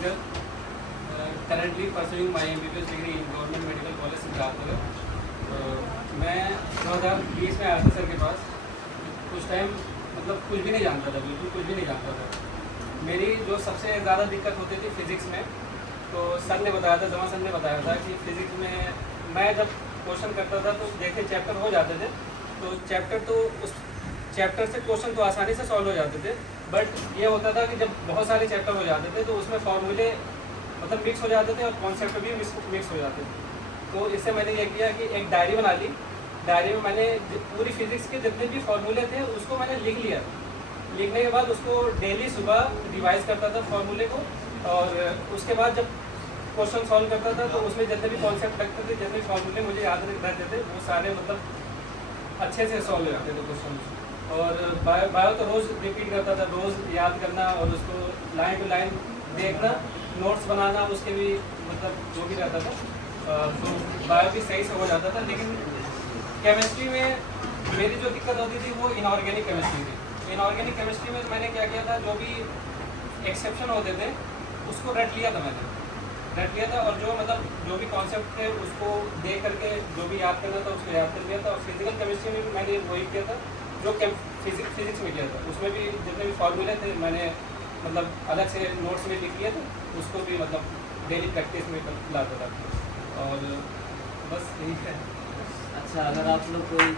Asghar, currently pursuing my MBBS degree in Government Medical College Siddharthnagar. मैं 2020 में आया था सर के पास। उस टाइम मतलब कुछ भी नहीं जानता था, बिल्कुल कुछ भी नहीं जानता था। मेरी जो सबसे ज़्यादा दिक्कत होती थी फिज़िक्स में, तो सर ने बताया था, जमा सर ने बताया था कि फिज़िक्स में मैं जब क्वेश्चन करता था तो जैसे चैप्टर हो जाते थे, तो चैप्टर तो उस चैप्टर से क्वेश्चन तो आसानी से सॉल्व हो जाते थे, बट ये होता था कि जब बहुत सारे चैप्टर हो जाते थे तो उसमें फॉर्मूले मतलब मिक्स हो जाते थे और कॉन्सेप्ट भी मिक्स हो जाते थे। तो इससे मैंने ये किया कि एक डायरी बना ली। डायरी में मैंने पूरी फिज़िक्स के जितने भी फॉर्मूले थे उसको मैंने लिख लिया। लिखने के बाद उसको डेली सुबह रिवाइज करता था फॉर्मूले को, और उसके बाद जब क्वेश्चन सॉल्व करता था तो उसमें जितने भी कॉन्सेप्ट लगते थे, जितने भी फॉर्मूले मुझे याद रहते थे, वो सारे मतलब अच्छे से सॉल्व हो जाते थे क्वेश्चन। और बायो तो रोज़ रिपीट करता था, रोज़ याद करना और उसको लाइन टू लाइन देखना, नोट्स बनाना, उसके भी मतलब जो भी रहता था, तो बायो भी सही से हो जाता था। लेकिन केमिस्ट्री में मेरी जो दिक्कत होती थी वो इनऑर्गेनिक केमिस्ट्री थी। इनऑर्गेनिक केमिस्ट्री में मैंने क्या किया था, जो भी एक्सेप्शन होते थे उसको रट लिया था और जो मतलब जो भी कॉन्सेप्ट थे उसको देख करके जो भी याद करना था उसको याद कर लिया था। और फिजिकल केमिस्ट्री में भी मैंने वही किया था जो फिजिक्स में किया था। उसमें भी जितने भी फॉर्मूले थे मैंने मतलब अलग से नोट्स में लिख लिए थे, उसको भी मतलब डेली प्रैक्टिस में लाता था। और बस यही है। अच्छा, अगर आप लोग कोई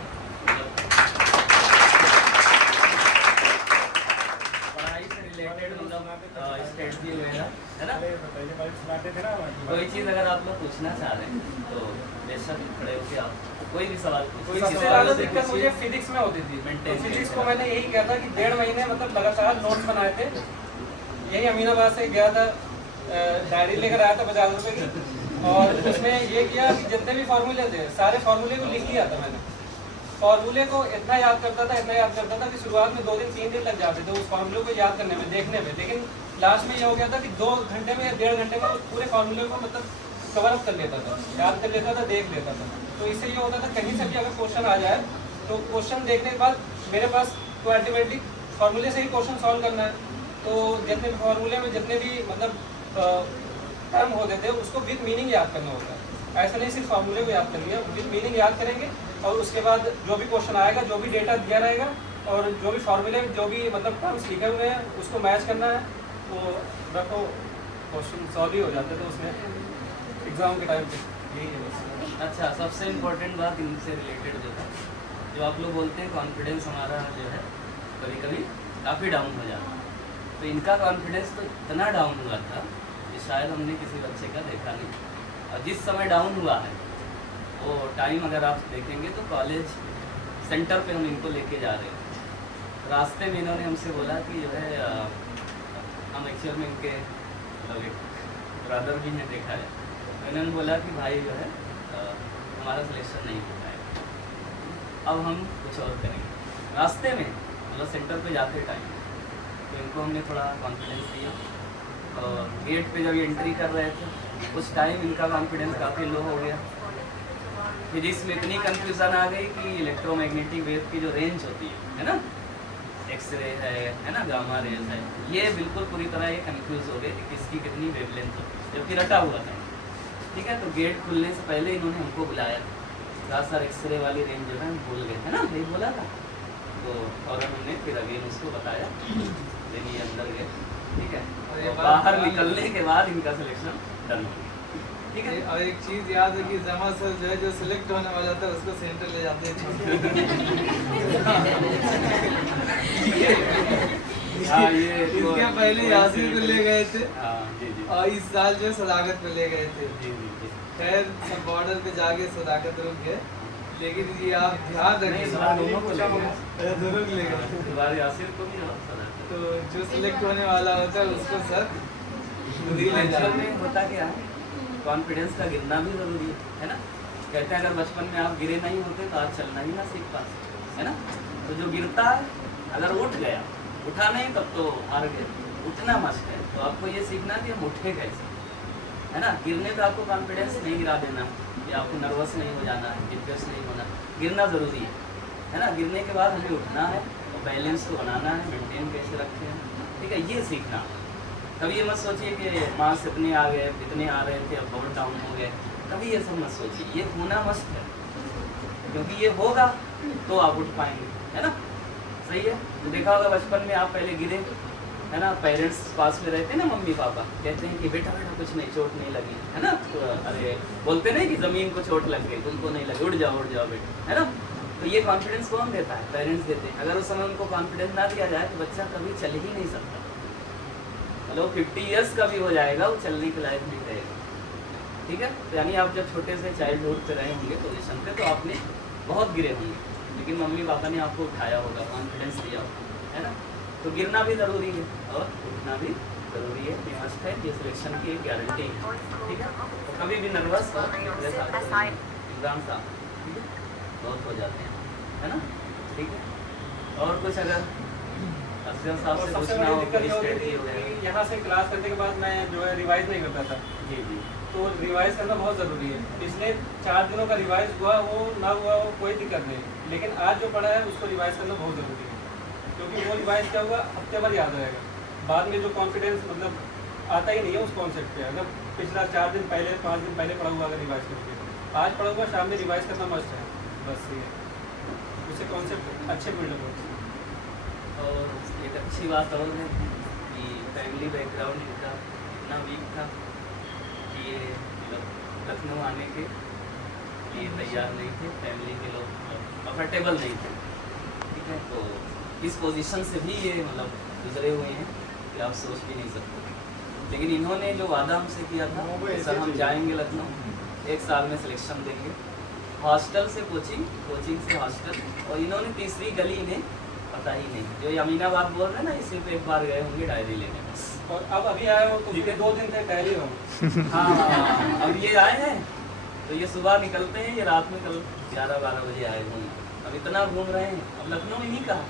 पढ़ाई से रिलेटेड मतलब स्ट्रेटजी वगैरह है ना, कोई चीज़ अगर आप लोग पूछना चाह रहे हैं तो बेशक खड़े होकर आप कोई भी सवाल कोई सबसे ज़्यादा दिक्कत मुझे फिजिक्स में होती थी। तो फिजिक्स को मैंने यही किया था कि 1.5 महीने मतलब लगातार नोट्स बनाए थे। यही अमीनाबाद से गया था, डायरी लेकर आया था 50 रुपये की, और उसमें ये किया कि जितने भी फार्मूले थे सारे फार्मूले को लिख लिया था मैंने। फार्मूले को इतना याद करता था कि शुरुआत में 2 दिन 3 दिन लग जाते थे उस फार्मूले को याद करने में, देखने में। लेकिन लास्ट में ये हो गया था कि 2 घंटे में या 1.5 घंटे में उस पूरे फार्मूले को मतलब कवर अप कर लेता था, याद कर लेता था, देख लेता था। तो इससे ये होता था कहीं से भी अगर क्वेश्चन आ जाए तो क्वेश्चन देखने के बाद मेरे पास तो अल्टीमेटली फार्मूले से ही क्वेश्चन सॉल्व करना है। तो जितने भी फार्मूले में जितने भी मतलब टर्म होते थे उसको विद मीनिंग याद करना होता है। ऐसा नहीं सिर्फ फार्मूले को याद कर लिया, विद मीनिंग याद करेंगे और उसके बाद जो भी क्वेश्चन आएगा, जो भी डेटा दिया रहेगा और जो भी फार्मूले में जो भी मतलब टर्म्स लिखे हुए हैं उसको मैच करना है, तो रखो क्वेश्चन सॉल्व ही हो जाते थे उसमें एग्ज़ाम के टाइम पे। यही है बस। अच्छा, सबसे इम्पोर्टेंट बात इनसे रिलेटेड जो है, जो आप लोग बोलते हैं कॉन्फिडेंस हमारा जो है कभी कभी काफ़ी डाउन हो जाता है, तो इनका कॉन्फिडेंस तो इतना डाउन हुआ था कि शायद हमने किसी बच्चे का देखा नहीं। और जिस समय डाउन हुआ है वो टाइम अगर आप देखेंगे तो कॉलेज सेंटर पे हम इनको लेके जा रहे हैं। रास्ते में इन्होंने हमसे बोला कि जो है हम एक्चुअल में इनके मतलब एक ब्रदर भी ने देखा है, तो इन्होंने बोला कि भाई जो है हमारा सिलेक्शन नहीं हो पाएगा, अब हम कुछ और करेंगे। रास्ते में मतलब सेंटर पे जाते टाइम तो इनको हमने थोड़ा कॉन्फिडेंस दिया, और गेट पे जब एंट्री कर रहे थे उस टाइम इनका कॉन्फिडेंस काफ़ी लो हो गया। फिजिक्स में इतनी कन्फ्यूज़न आ गई कि इलेक्ट्रोमैग्नेटिक वेव की जो रेंज होती है ना, एक्सरे है ना, गामा रेज है, ये बिल्कुल पूरी तरह ये कन्फ्यूज़ हो गए कि किसकी कितनी वेवलेंथ हो, जबकि रटा हुआ था। ठीक है, तो गेट खुलने से पहले इन्होंने हमको बुलाया, कहा सर एक्सरे वाली रेंज जो है हम भूल गए, है ना, यही बोला था। तो और हमने फिर अगेन उसको बताया, फिर ये अंदर गए। ठीक है, तो बाहर निकलने के बाद इनका सिलेक्शन डन हो गया। ठीक है, और एक चीज याद है कि जमा सर जो है जो सिलेक्ट होने वाला था उसको सेंटर ले जाते थे। हाँ, ये इसके पहले यासिर को ले गए थे, हाँ जी जी, और इस साल जो सदाकत पे ले गए थे। जी जी जी। खैर सब बॉर्डर पे जाके सदाकत रुक गए, लेकिन ये आप ध्यान नहीं, रखिए इस बार दोनों को ले गए। दोनों को ले गए। इस बार यासिर को भी और सदा को। तो जो सिलेक्ट होने वाला होता है उसको सर खुद ही ले एक्चुअल जाते में होता क्या है, कॉन्फिडेंस का गिरना भी ज़रूरी है ना। कहते हैं अगर बचपन में आप गिरे नहीं होते तो आज चलना ही ना सीख पाते, है ना। तो जो गिरता है अगर उठ गया, उठा नहीं तब तो हार गए, उठना मस्ट है। तो आपको ये सीखना कि हम उठे कैसे, है ना। गिरने पे आपको कॉन्फिडेंस नहीं गिरा देना, या आपको नर्वस नहीं हो जाना है, डिप्रेस नहीं होना। गिरना ज़रूरी है ना। गिरने के बाद हमें उठना है और बैलेंस को बनाना है, मेंटेन कैसे रखते हैं, ठीक है, ये सीखना, कभी ये मत सोचिए कि मार्क्स इतने आ गए, इतने आ रहे थे, अब बहुत डाउन हो गए। कभी ये सब मत सोचिए, ये होना मस्त है, क्योंकि ये होगा तो आप उठ पाएंगे, है ना। सही है। तो देखा होगा बचपन में आप पहले गिरे, है ना, पेरेंट्स पास में रहते हैं ना, मम्मी पापा कहते हैं कि बेटा बेटा कुछ नहीं, चोट नहीं लगी, है ना। तो अरे बोलते नहीं कि ज़मीन को चोट लग गई, तुमको नहीं लगी, उड़ जाओ बेटा, है ना। तो ये कॉन्फिडेंस कौन देता है? पेरेंट्स देते हैं। अगर उस समय उनको कॉन्फिडेंस ना दिया जाए तो बच्चा कभी चल ही नहीं सकता। हेलो 50 ईयर्स का भी हो जाएगा, वो चलने के लायक नहीं रहेगा। ठीक है। तो यानी आप जब छोटे से चाइल्डहुड पे रहे होंगे पोजीशन पे, तो आपने बहुत गिरे होंगे, लेकिन मम्मी पापा ने आपको उठाया होगा, कॉन्फिडेंस दिया होगा, है ना। तो गिरना भी ज़रूरी है और उठना भी ज़रूरी है, ये मस्ट है, ये सिलेक्शन की एक गारंटी है। ठीक है। तो कभी भी नर्वस हो एग्ज़ाम था, ठीक है, बहुत हो जाते हैं, है ना। ठीक है। और कुछ अगर अफजल साहब और से सबसे पूछना बड़ी हो दिक्कत ये कोई होती स्ट्रेटजी थी वगैरह। कि यहाँ से क्लास करने के बाद मैं जो है रिवाइज नहीं करता था। जी जी। तो रिवाइज करना बहुत ज़रूरी है। पिछले 4 दिनों का रिवाइज हुआ वो ना हुआ वो कोई दिक्कत नहीं, लेकिन आज जो पढ़ा है उसको रिवाइज करना बहुत ज़रूरी है, क्योंकि वो रिवाइज क्या हुआ हफ्ते भर याद रहेगा। बाद में जो कॉन्फिडेंस मतलब आता ही नहीं है उस कॉन्सेप्ट पे। अगर पिछला 4 दिन पहले 5 दिन पहले पढ़ा हुआ अगर रिवाइज करोगे, आज पढ़ा हुआ शाम में रिवाइज करना मस्ट है, बस ये उससे कॉन्सेप्ट अच्छे बिल्डअप होते। और एक अच्छी बात और है कि फैमिली बैकग्राउंड इनका इतना वीक था कि ये मतलब लखनऊ आने के लिए तैयार नहीं थे, फैमिली के लोग कंफर्टेबल नहीं थे। ठीक है। तो इस पोजीशन से भी ये मतलब गुजरे हुए हैं कि आप सोच भी नहीं सकते। लेकिन इन्होंने जो वादा हमसे किया था, सर हम जाएंगे लखनऊ, 1 साल में सिलेक्शन देंगे, हॉस्टल से कोचिंग, कोचिंग से हॉस्टल, और इन्होंने तीसरी गली में पता ही नहीं, जो अमीनाबाद बोल रहे हैं ना, इसी पे एक बार गए होंगे डायरी लेने बस। और अब अभी आए हो तो ये 2 दिन थे टहले हो। हाँ, अब ये आए हैं तो ये सुबह निकलते हैं, ये रात में कल 11-12 बजे आए होंगे। अब इतना घूम रहे हैं, अब लखनऊ में ही कहा,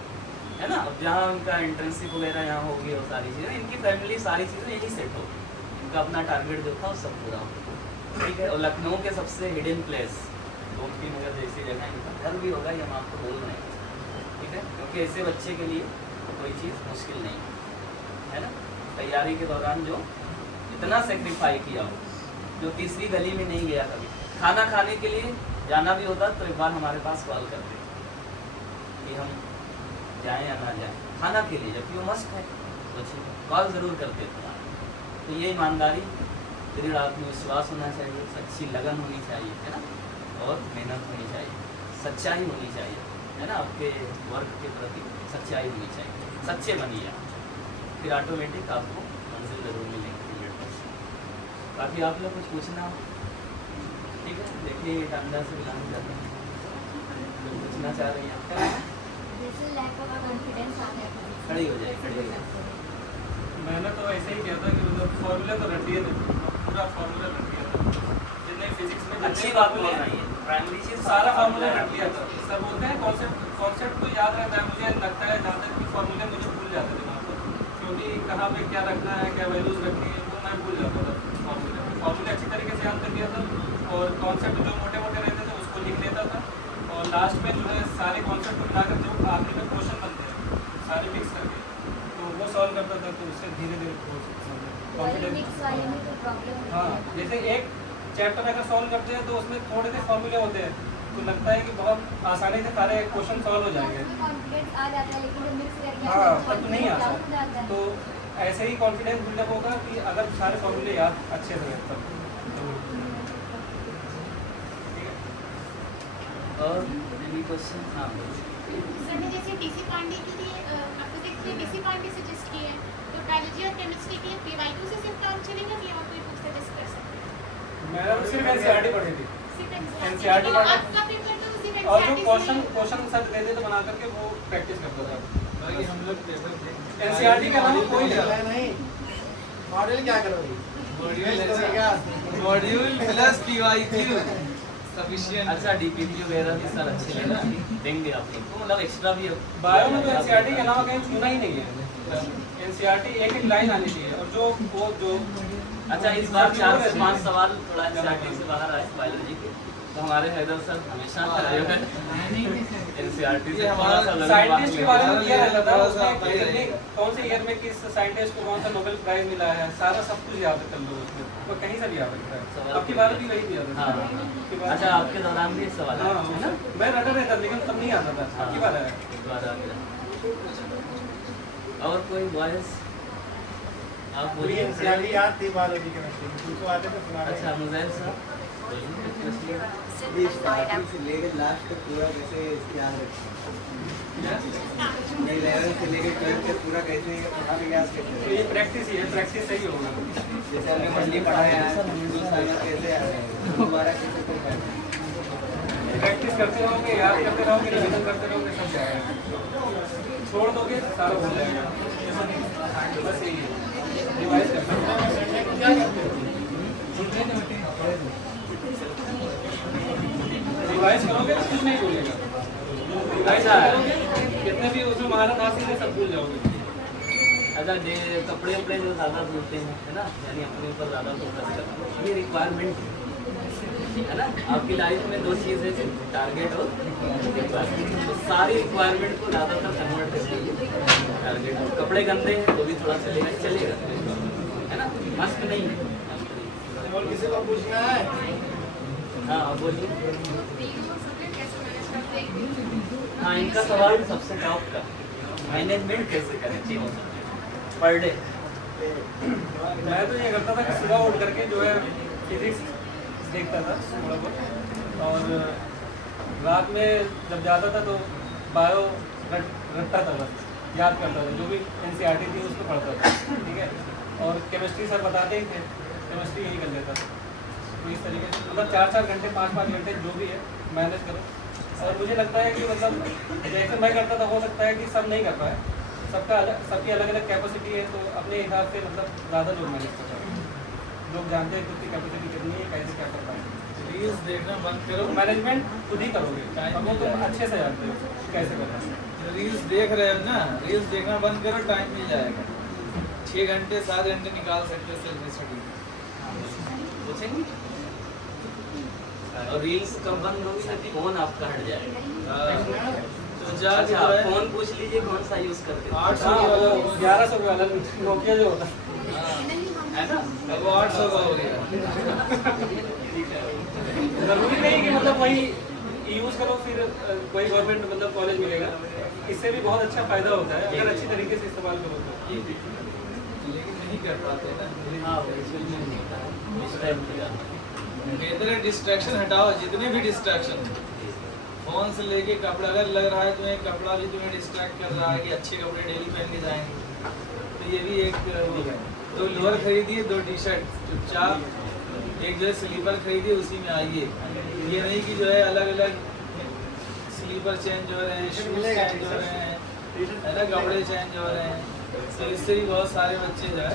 है ना। अब जहाँ उनका इंटर्नशिप वगैरह यहाँ होगी और सारी चीज़ें, इनकी फैमिली सारी चीज़ें यहीं सेट हो, इनका अपना टारगेट जो था वो सब पूरा हो। ठीक है। और लखनऊ के सबसे हिडन प्लेस गोमती नगर जैसी जगह इनका घर भी होगा, ये हम आपको बोल रहे हैं। ठीक है। क्योंकि ऐसे बच्चे के लिए कोई चीज़ मुश्किल नहीं है ना। तैयारी के दौरान जो इतना सेक्रीफाई किया हो, जो तीसरी गली में नहीं गया कभी, खाना खाने के लिए जाना भी होता तो एक बार हमारे पास कॉल करते कि हम जाएं या ना जाएं खाना के लिए, जबकि वो मस्त है, सोचिए कॉल ज़रूर करते थे। तो ये ईमानदारी, दृढ़ आत्मविश्वास होना चाहिए, सच्ची लगन होनी चाहिए, है ना, और मेहनत होनी चाहिए, सच्चाई होनी चाहिए, है ना। आपके वर्क के प्रति सच्चाई होनी चाहिए, सच्चे बनिए आप, फिर ऑटोमेटिक आपको मंजिल ज़रूर मिलेगी 100%। बाकी आप लोग कुछ पूछना हो? ठीक है। देखिए अंदर से बिलोंग करते हैं, कुछ पूछना चाह रही हैं आप? खड़ी हो जाए, खड़ी हो जाए। मैंने तो ऐसे ही किया था कि मतलब फॉर्मूला तो रट दिए थे, पूरा फॉर्मूला रट दिया था, जितने फिजिक्स में अच्छी बात बोल रही है, प्राइमरी चीज़ सारा फार्मूला रट लिया था। सर बोलते हैं कॉन्सेप्ट तो याद रहता है, मुझे लगता है जहाँ तक कि फॉर्मूले मुझे भूल जाते थे वहाँ पर, क्योंकि कहाँ पे क्या रखना है, क्या वैल्यूज रखनी है, वो मैं भूल जाता था। फॉर्मूले अच्छी तरीके से याद कर लिया था, और कॉन्सेप्ट जो मोटे मोटे रहते थे उसको लिख लेता था, और लास्ट में जो है सारे कॉन्सेप्ट को मिलाकर जो आखिरी में क्वेश्चन बनते हैं सारे मिक्स करके तो वो सॉल्व करता था, तो उससे धीरे धीरे कॉन्फिडेंस। हाँ, जैसे एक चैप्टर अगर सॉल्व करते हैं तो उसमें थोड़े से फॉर्मूले होते हैं, तो लगता है कि बहुत आसानी से सारे क्वेश्चन सॉल्व हो जाएंगे। हाँ, तब नहीं आता। तो ऐसे ही कॉन्फिडेंस बिल्डअप होगा कि अगर सारे फॉर्मूले याद अच्छे से रहे तब। और any क्वेश्चन? हाँ सर ने जैसे टीसी पांडे के लिए फिजिक्स में टीसी पांडे सजेस्ट किए हैं, तो बायोलॉजी और केमिस्ट्री के लिए पीवाईक्यू से सिर्फ काम चलेगा कि और कोई बुक सजेस्ट कर सकते हैं? मैंने तो सिर्फ एनसीईआरटी पढ़ी थी, सिर्फ NCERT तो पढ़ा। आपका पेपर तो सिर्फ और जो NCERT क्वेश्चन सर देते थे बना करके वो प्रैक्टिस करता था। बाकी हम लोग पेपर थे एनसीईआरटी के अलावा कोई नहीं। मॉडल क्या करोगे? Module plus PYQ sufficient. अच्छा, डीपीपी वगैरह भी सर अच्छे लेना देंगे आप लोग को, मतलब एक्स्ट्रा भी बायो में तो एनसीईआरटी के अलावा कहीं छूना ही नहीं है। एनसीईआरटी एक एक लाइन आनी चाहिए और जो वो जो अच्छा इस बार 4 से 5 सवाल थोड़ा एनसीईआरटी से बाहर आए बायोलॉजी के, तो हमारे हैदर सर हमेशा आए हुए हैं एनसीईआरटी से थोड़ा सा लगे साइंटिस्ट के बारे में बात क्या रहता था थोड़ा सा उसमें भाई कितने कौन से ईयर में किस साइंटिस्ट को कौन सा नोबेल प्राइज मिला है, सारा सब कुछ याद कर लो उसमें, तो कहीं से भी याद रखता है। आपकी बार भी वही दिया था। हाँ आपकी बार- अच्छा आपके दौरान भी एक सवाल हाँ है ना? मैं रटा रहता लेकिन तब नहीं आता था, आपकी बार है। इस बार आ गया। और कोई वॉइस आप पूरी बोलिए। एनसीईआरटी याद थी बायोलॉजी केमिस्ट्री उनको आते तो सुना अच्छा मुजैब साहब ये स्टार्टिंग से लेकर लास्ट तक पूरा कैसे याद रखें, ये 11 से लेकर 12 तक पूरा कैसे पढ़ा के याद तो कैसे, ये प्रैक्टिस ही है, प्रैक्टिस से ही होगा। जैसे हमने मंडली पढ़ाया है 2 साल में कैसे याद है दोबारा कैसे पढ़ा, प्रैक्टिस करते रहोगे, याद करते रहोगे, रिवीजन करते रहोगे, सब जाएगा। छोड़ दोगे सारा भूल जाएगा। बस यही है, रिवाइज करना। रिवाइज करोगे तो कुछ नहीं भूलेगा। रिवाइज करोगे कितने भी उसमें महारत हासिल है सब भूल जाओगे। अच्छा कपड़े वपड़े जो ज़्यादा धुलते हैं है ना, यानी अपने ऊपर ज़्यादा फोकस करना, ये रिक्वायरमेंट है ना। आपकी लाइफ में 2 चीज़ है, टारगेट और रिक्वायरमेंट। तो सारी रिक्वायरमेंट को ज़्यादातर कन्वर्ट कर दीजिए टारगेट। और कपड़े गंदे हैं तो भी थोड़ा चलेगा है ना, मस्त नहीं है, मस्त नहीं। और किसी को पूछना है हाँ अब बोलिए। हाँ इनका सवाल सबसे टॉप का मैनेजमेंट कैसे करें चीज़ों से पर डे। मैं तो ये करता था कि सुबह उठ करके जो है फिजिक्स देखता था थोड़ा बहुत, और रात में जब जाता था तो बायो रटता था, बस याद करता था, जो भी एनसीईआरटी थी उसको पढ़ता था, ठीक है। और केमिस्ट्री सर बताते ही थे, केमिस्ट्री यही कर लेता था। तो इस तरीके से मतलब 4-4 घंटे 5-5 घंटे जो भी है मैनेज करो। और मुझे लगता है कि मतलब जैसे मैं करता था, हो सकता है कि सब नहीं कर पाए, सबकी अलग अलग कैपेसिटी है, तो अपने हिसाब से मतलब ज़्यादा लोग मैनेज करते हैं, लोग जानते हैं कितनी कैपेसिटी कितनी है, कैसे क्या कर पाएंगे। रील्स देखना बंद करो, तो मैनेजमेंट खुद ही करोगे और वो तुम अच्छे से जानते हो कैसे करना है। रील्स देख रहे हो ना, रील्स देखना बंद करो, टाइम मिल जाएगा। 6 घंटे 7 घंटे निकाल सकते हो सेल्फ स्टडी। पूछेंगे। और रील्स कब बंद होगी जब फोन आपका हट जाएगा। तो जाके अच्छा जो है फोन पूछ लीजिए कौन सा यूज करते हैं। 800 हाँ, वाला वो 1100 वाला नोकिया जो होता है। है ना। अब वो 800 का हो गया। जरूरी नहीं कि मतलब वही यूज़ करो फिर कोई गवर्नमेंट मतलब कॉलेज मिलेगा, इससे भी बहुत अच्छा फायदा होता है अगर अच्छी तरीके से इस्तेमाल करो तो। लेकिन नहीं कर पाते ना। हाँ बिल्कुल नहीं होता है, इस टाइम पे जाना। बेहतर है डिस्ट्रैक्शन हटाओ, जितने भी डिस्ट्रैक्शन, फोन से लेके कपड़ा, अगर लग रहा है तुम्हें कपड़ा भी तुम्हें डिस्ट्रैक्ट कर रहा है कि अच्छे कपड़े डेली पहन के जाएंगे, तो ये भी एक वो है। 2 लोअर खरीदिए, 2 टी शर्ट, चुपचाप एक जो है स्लीपर खरीदिए, उसी में आइए। ये नहीं कि जो है अलग अलग स्लीपर चेंज हो रहे हैं, शूज चेंज हो रहे हैं, है ना, कपड़े चेंज हो रहे हैं, तो इससे भी बहुत सारे बच्चे जो है।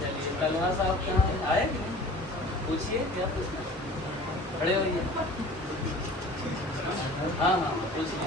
चलिए कलवा साहब कहाँ आए, पूछिए क्या पूछना, खड़े होइए। हाँ हाँ पूछिए।